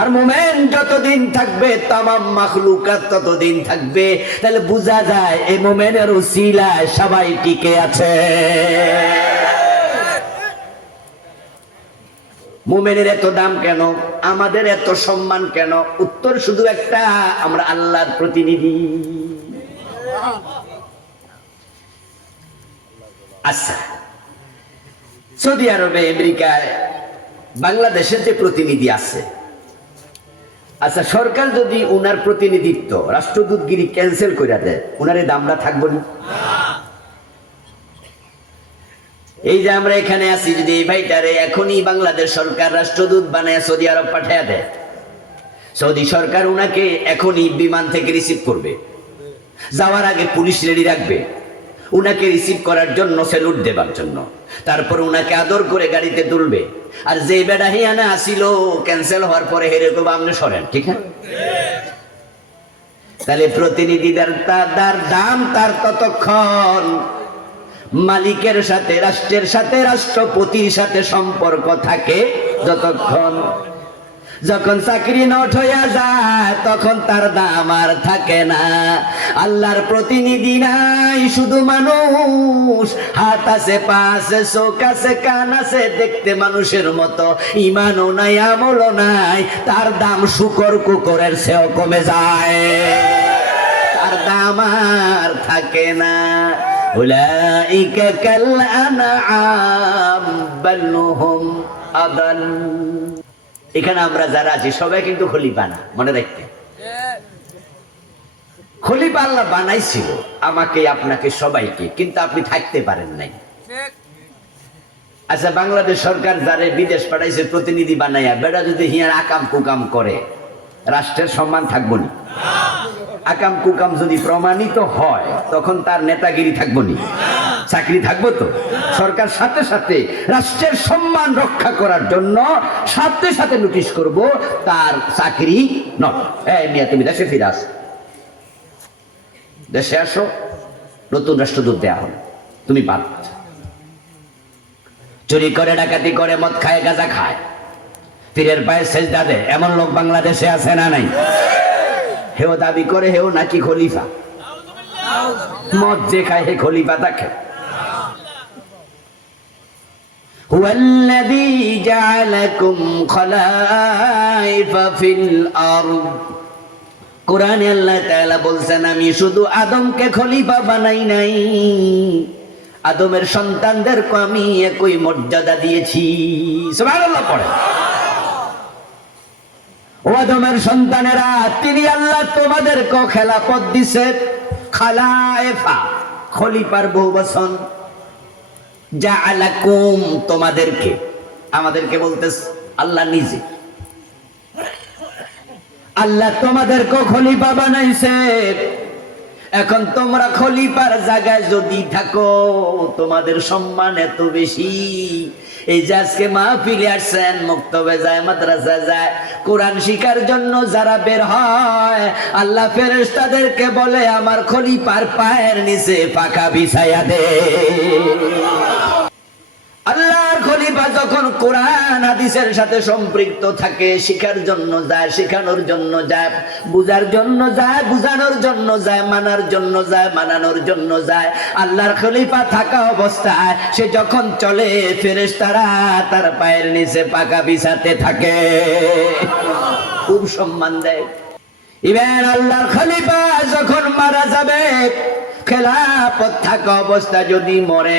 আর মোমেন যতদিন থাকবে, তামাম মাখলুকাত ততদিন থাকবে। তাহলে বোঝা যায় এই মোমেনের উসিলায় সবাই টিকে আছে। মোমেনের এত দাম কেন? আমাদের এত সম্মান কেন? উত্তর শুধু একটা, আমরা আল্লাহর প্রতিনিধি। আচ্ছা সৌদি আরবে, আমেরিকায় বাংলাদেশের যে প্রতিনিধি আছে আচ্ছা সরকার যদি উনার প্রতিনিধিত্ব রাষ্ট্রদূতগিরি ক্যান্সেল করে দেয়, উনার দামটা থাকব না? এই যে আমরা এখানে আছি, যদি এই ভাইটারে এখনই বাংলাদেশ সরকার রাষ্ট্রদূত বানায় সৌদি আরব পাঠায় দেয়, সৌদি সরকার উনাকে এখনই বিমান থেকে রিসিভ করবে। যাওয়ার আগে পুলিশ রেডি রাখবে। উনাকে রিসিভ করার জন্য সেলুট দেবার জন্য। তারপর উনাকে আদর করে গাড়িতে তুলবে। আর যে বেড়া হিয়ানা আসিল ক্যান্সেল হওয়ার পরে হেরে করব আপনি সরেন, ঠিক আছে? তাহলে প্রতিনিধিদের তার দাম তার ততক্ষণ মালিকের সাথে, রাষ্ট্রের সাথে, রাষ্ট্রপতির সাথে সম্পর্ক থাকে যতক্ষণ যখন চাকরি নট হইয়া যায় তখন তার দাম আর থাকে না আল্লাহর প্রতিনিধি নাই শুধু মানুষ হাত আছে পা আছে চোখ আছে কান আছে দেখতে মানুষের মতো ইমানও নাই আমলও নাই তার দাম শুকর কুকুরের সেও কমে যায় তার দাম আর থাকে না أولئك كالأنعام بل هم أضل এখানে আমরা যারা আছি, সবাই কিন্তু খলিফা না, মনে রাখতে। খলিফা আল্লাহ বানাইছিল আমাকে, আপনাকে, সবাইকে, কিন্তু আপনি থাকতে পারেন নাই। আচ্ছা বাংলাদেশ সরকার যারে বিদেশ পাঠাইছে, প্রতিনিধি বানাইয়া, বেড়া যদি হিয়ার আকাম কুকাম করে, রাষ্ট্রের সম্মান থাকব না? আকাম কুকাম যদি প্রমাণিত হয়, তখন তার নেতাগিরি থাকব নি। চাকরি থাকব তো। সরকার সাথে সাথে রাষ্ট্রের সম্মান রক্ষা করার জন্য সাথে সাথে নোটিশ করব, তার চাকরি নট হ্যাঁ মিয়া, তুমি দেশে ফিরে আস। দেশে আসো, নতুন রাষ্ট্রদূত দেয়া হল। তুমি বাদ চুরি করে, ডাকাতি করে, মদ খায়, গাঁজা খায়। পীরের পায়ে সেজদা দেয়। এমন লোক বাংলাদেশে আছে না নাই? হেও দাবি করে হেও নাকি খলিফা মদ যে খায় হে খলিফা দেখে هو الذي جعلكم خلائف في الأرض কোরআনে আল্লাহ তাআলা বলছেন আমি শুধু আদমকে খলিফা বানাই নাই আদমের সন্তানদেরকে আমি একই মর্যাদা দিয়েছি সুবহানাল্লাহ পড়ে ও আদমের সন্তানেরা, তিনি আল্লাহ তোমাদের তোমাদেরকে খেলাপথ দিছে। খালায়েফা, খলিফার বহু বসন। যা আলাকুম তোমাদেরকে। আমাদেরকে বলতে আল্লাহ নিজে। আল্লাহ তোমাদের তোমাদেরকে খলিফা বানাইছে। এখন তোমরা খলিফার জায়গায় যদি থাকো, তোমাদের সম্মান এত বেশি। এই যে আজকে মাহফিলে আসছেন, মুক্তবে যায় মাদ্রাসা যায়, কোরআন শিকার জন্য যারা বের হয়, আল্লাহ ফেরেস তাদেরকে বলে, আমার খলিফার পায়ের নিচে পাকা বিছায়া দে। আল্লাহর খলিফা যখন কোরআন হাদিসের সাথে সম্পৃক্ত থাকে, শিখার জন্য যায়, শেখানোর জন্য যায়, বুঝার জন্য যায়, বুঝানোর জন্য যায়, মানার জন্য যায়, মানানোর জন্য যায়, আল্লাহর খলিফা থাকা অবস্থায় সে যখন চলে, ফেরেশতারা তার পায়ের নিচে পাকা বিছাতে থাকে। খুব সম্মান দেয়। ইবেন আল্লাহর খলিফা যখন মারা যাবে খেলাপথ থাকা অবস্থা যদি মরে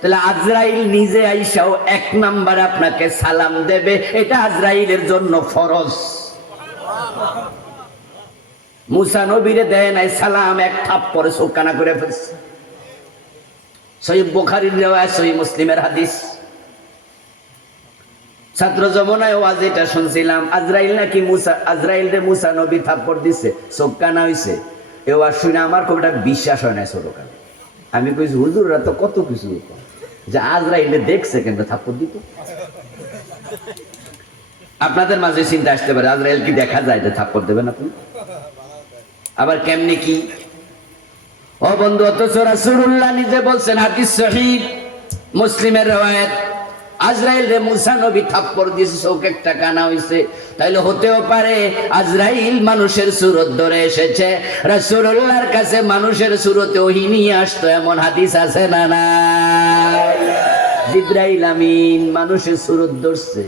তাহলে আজরাইল নিজে আইসাও এক নাম্বার আপনাকে সালাম দেবে। এটা আজরাইলের জন্য ফরজ। মুসা নবীরে দেয় নাই, সালাম এক থাপ পরে সোকানা করে ফেলছে। সই বোখারির রেওয়ায় সই মুসলিমের হাদিস। ছাত্র যমনায় ওয়াজ এটা শুনছিলাম, আজরাইল নাকি মুসা আজরাইল রে মুসা নবী থাপ্পড় দিছে সোকানা হইছে। এ ওয়াজ শুনে আমার খুব একটা বিশ্বাস হয় না ছোটকালে আমি কইছি, হুজুররা তো কত কিছু। যে দেখছে কেন থাপ্পড় দিত? আপনাদের মাঝে চিন্তা আসতে পারে, আজরাইল কি দেখা যায় যে থাপ্পড় দেবেন আপনি? আবার কেমনি কি? ও বন্ধু, অথচ নিজে বলছেন, হাদিস মুসলিমের আজরাইল রে মুসা নবী থাপ্পড় দিয়েছে চৌক একটা কানা হইছে। তাইলে হতেও পারে, আজরাইল মানুষের সুরত ধরে এসেছে, রাসূলুল্লাহর কাছে মানুষের সুরতে ওহি নিয়ে আসতো, এমন হাদিস আছে না না জিব্রাইল আমিন মানুষের সুরত ধরছে।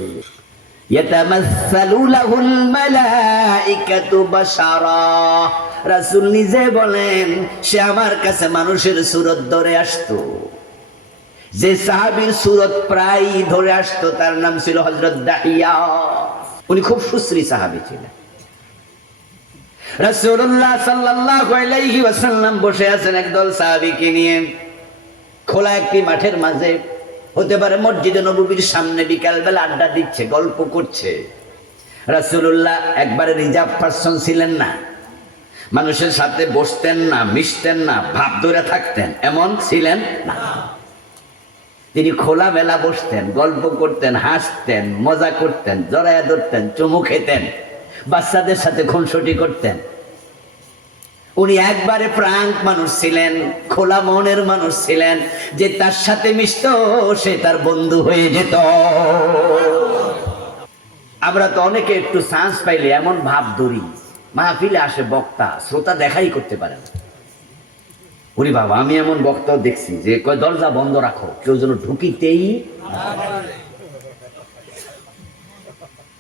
রাসূল নিজে বলেন, সে আমার কাছে মানুষের সুরত ধরে আসতো। যে সাহাবীর সুরত প্রায় ধরে আসতো, তার নাম ছিল হযরত দাহিয়া। উনি খুব সুশ্রী সাহাবি ছিলেন। রাসূলুল্লাহ সাল্লাল্লাহু আলাইহি ওয়াসাল্লাম বসে আছেন একদল সাহাবীকে নিয়ে। খোলা একটি মাঠের মাঝে হতে পারে মসজিদে নববীর সামনে বিকালবেলা আড্ডা দিচ্ছে, গল্প করছে। রাসূলুল্লাহ একবারে রিজার্ভ পার্সন ছিলেন না। মানুষের সাথে বসতেন না, মিশতেন না, ভাব ধরে থাকতেন, এমন ছিলেন না। তিনি খোলামেলা বসতেন, গল্প করতেন, হাসতেন, মজা করতেন, জড়াইয়া ধরতেন, চুমু খেতেন, বাচ্চাদের সাথে খুনসুটি করতেন। উনি একবারে প্রাঙ্ক মানুষ ছিলেন, খোলা মনের মানুষ ছিলেন, যে তার সাথে মিশত, সে তার বন্ধু হয়ে যেত। আমরা তো অনেকে একটু চান্স পাইলে এমন ভাব ধরি, মাহফিলে আসে বক্তা, শ্রোতা দেখাই করতে পারে না। ওরে বাবা, আমি এমন বক্তাও দেখছি যে কয়, দরজা বন্ধ রাখো, কেউ যেন ঢুকিতেই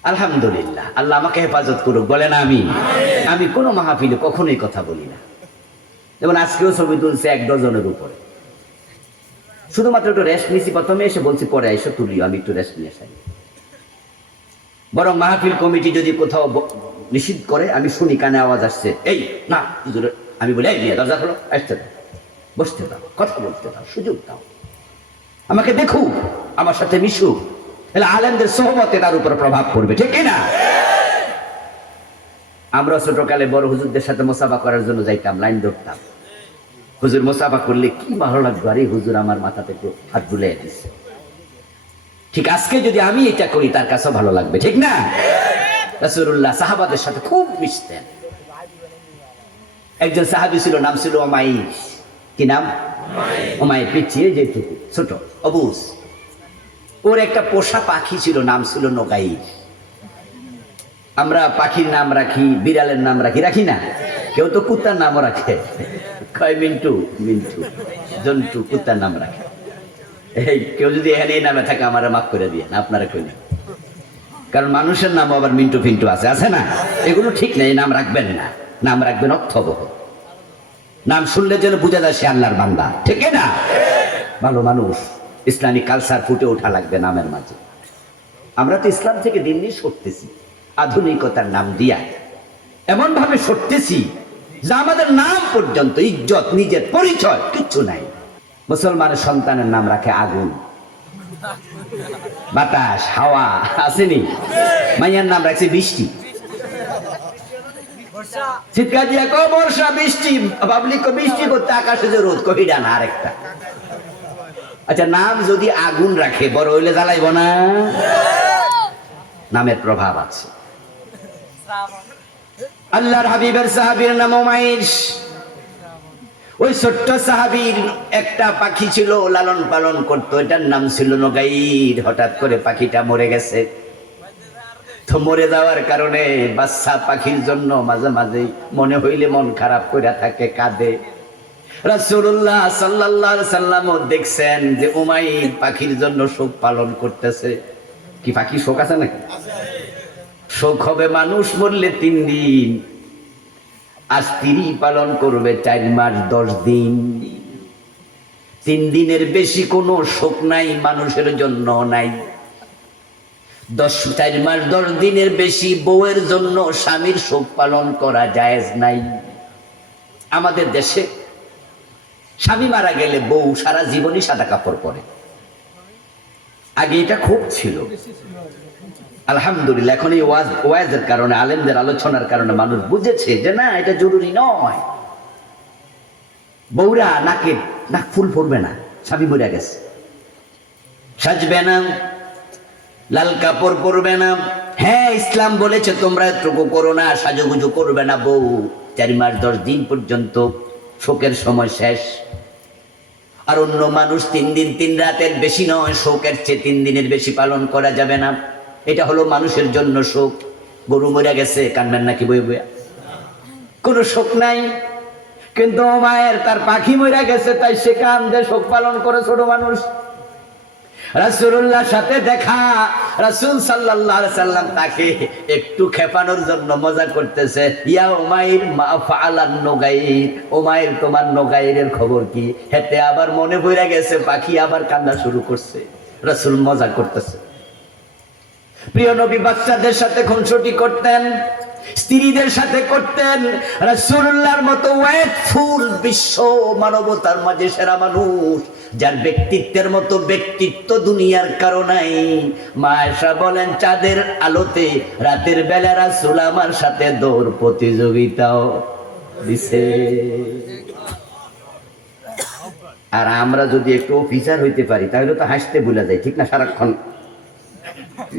আলহামদুলিল্লাহ, আল্লাহ আমাকে হেফাজত করুক, বলেন আমি আমি কোনো মাহফিলে কখনোই কথা বলি না। যেমন আজকেও ছবি তুলছে এক ডজনের উপরে। শুধুমাত্র একটু রেস্ট নিছি, প্রথমে এসে বলছি, পরে এসে তুলিও, আমি একটু রেস্ট নিয়ে আসাই বরং মাহফিল কমিটি যদি কোথাও নিষিদ্ধ করে, আমি শুনি, কানে আওয়াজ আসছে, এই, না আমি বলি, এই দরজা খোলো, আসতে দাও, বসতে দাও, কথা বলতে দাও, সুযোগ দাও। আমাকে দেখুক, আমার সাথে মিশুক। তাহলে আলেমদের সহমতে তার উপর প্রভাব পড়বে, ঠিক না আমরা ছোটকালে বড় হুজুরদের সাথে মোসাফা করার জন্য যাইতাম, লাইন ধরতাম। হুজুর মোসাফা করলে কি ভালো লাগবে আরে হুজুর আমার মাথাতে হাত বুলাই দিচ্ছে ঠিক আজকে যদি আমি এটা করি, তার কাছেও ভালো লাগবে, ঠিক না? রাসূলুল্লাহ সাহাবাদের সাথে খুব মিশতেন। একজন সাহাবী ছিল, নাম ছিল ওমাইস কি নাম? ওমাই পিছিয়ে যেটুকু ছোট অবুস ওর একটা পোষা পাখি ছিল, নাম ছিল নগাইর আমরা পাখির নাম রাখি, বিড়ালের নাম রাখি রাখি না? কেউ তো কুত্তার নামও রাখে। কয়, মিন্টু? মিন্টু। জন্টু, কুত্তার নাম রাখে। এই, কেউ যদি এখানে এই নামে থাকে, আমার মাফ করে দিয়ে আপনারা কই না কারণ মানুষের নাম আবার মিন্টু ফিন্টু আছে আছে না? এগুলো ঠিক নেই, নাম রাখবেন না। নাম রাখবেন অর্থবহ। নাম শুনলে যেন বোঝা যায় সে আল্লাহর বান্দা। ঠিক না? ভালো মানুষ। ইসলামিক কালচার ফুটে ওঠা লাগবে নামের মাঝে। আমরা তো ইসলাম থেকে দিন দিন সরতেছি, আধুনিকতার নাম দিয়া। এমন ভাবে সরতেছি যে আমাদের নাম পর্যন্ত ইজ্জত, নিজের পরিচয় কিচ্ছু নাই। মুসলমানের সন্তানের নাম রাখে আগুন। বাতাস, হাওয়া, আসেনি? মাইয়ার নাম রাখছে বৃষ্টি। চিৎকার দিয়া কো বর্ষা বৃষ্টি ভাবলি কো বৃষ্টি করতে আকাশে যে রোদ কহিডা না আরেকটা। আচ্ছা নাম যদি আগুন রাখে, বড় হইলে জ্বালাইব না? নামের প্রভাব আছে। আল্লাহর হাবিবের সাহাবীর নাম ওমাইশ ওই ছোট্ট সাহাবীর একটা পাখি ছিল, লালন পালন করতো। এটার নাম ছিল নগাইর। হঠাৎ করে পাখিটা মরে গেছে। তো মরে যাওয়ার কারণে বাচ্চা পাখির জন্য মাঝে মাঝে মনে হইলে মন খারাপ করে থাকে, কাঁদে। রাসূলুল্লাহ সাল্লাল্লাহু আলাইহি সাল্লামও দেখছেন যে উমাই পাখির জন্য শোক পালন করতেছে। কি পাখি শোক আছে নাকি? শোক হবে মানুষ মরলে তিন দিন আজ তিরি পালন করবে চার মাস, দশ দিন। তিন দিনের বেশি কোনো শোক নাই, মানুষের জন্য নাই। দশ, চার মাস, দশ দিনের বেশি বউয়ের জন্য স্বামীর শোক পালন করা জায়েজ নাই। আমাদের দেশে স্বামী মারা গেলে বউ সারা জীবনই সাদা কাপড় পরে। আগে এটা খুব ছিল। আলহামদুলিল্লাহ, এখন এই ওয়াজ, ওয়াজের কারণে, আলেমদের আলোচনার কারণে মানুষ বুঝেছে যে না, এটা জরুরি নয়। বউরা নাকে নাক ফুল পড়বে না, স্বামী মরে গেছে। সাজবে না, লাল কাপড় পরবে না। হ্যাঁ ইসলাম বলেছে, তোমরা এটুকু করো না, সাজুগুজু করবে না বউ। চারি মাস দশ দিন পর্যন্ত শোকের সময় শেষ। আর অন্য মানুষ তিন দিন, তিন রাতের বেশি নয়, শোকের চেয়ে তিন দিনের বেশি পালন করা যাবে না। এটা হলো মানুষের জন্য শোক। গরু মরে গেছে কান্নার নাকি বই বইয়া কোনো শোক নাই। কিন্তু মায়ের, তার পাখি মরে গেছে, তাই সে কান্দে, শোক পালন করে ছোট মানুষ। রাসূলুল্লাহর সাথে দেখা, রাসূল আলাইহি সাল্লাম তাকে একটু খেপানোর জন্য মজা করতেছে। ইয়া উমাইর, মা ফাআলান নুগাইর। উমাইর, তোমার নুগাইরের খবর কি? হেতে আবার মনে পড়ে গেছে, পাখি আবার কান্না শুরু করছে। রাসূল মজা করতেছে। প্রিয় নবী, বাচ্চাদের সাথে খুনসুটি করতেন, স্ত্রীদের সাথে করতেন। রাসূলুল্লাহর মতো ফুল বিশ্ব মানবতার মাঝে সেরা মানুষ। যার ব্যক্তিত্বের মতো ব্যক্তিত্ব দুনিয়ার কারণাই মায়েশা বলেন, চাঁদের আলোতে রাতের বেলা রাসূল আমার সাথে দৌড় প্রতিযোগিতাও দিছে। আর আমরা যদি একটু অফিসার হইতে পারি, তাহলে তো হাসতে ভুলে যায়, ঠিক না সারাক্ষণ?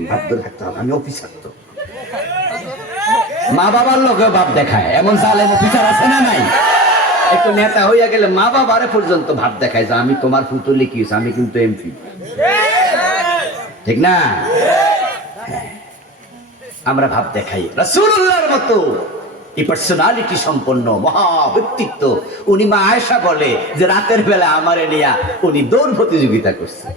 ভাবতে থাকতে হবে, আমি অফিসার তো। মা বাবার লোকে ভাব দেখায়, এমন জালেম অফিসার আছে না নাই? একটু নেতা হইয়া গেলে মা বাবারে পর্যন্ত ভাব দেখায় যে আমি তোমার ফুটো লিখিয়েছি আমি কিন্তু এমপি। ঠিক না? হ্যাঁ। আমরা ভাব দেখাই। রাসূলুল্লাহর মতো এই পার্সোনালিটি সম্পন্ন মহা ব্যক্তিত্ব। উনি মা আয়সা বলে যে রাতের বেলা আমারে নিয়া উনি দৌড় প্রতিযোগিতা করছে।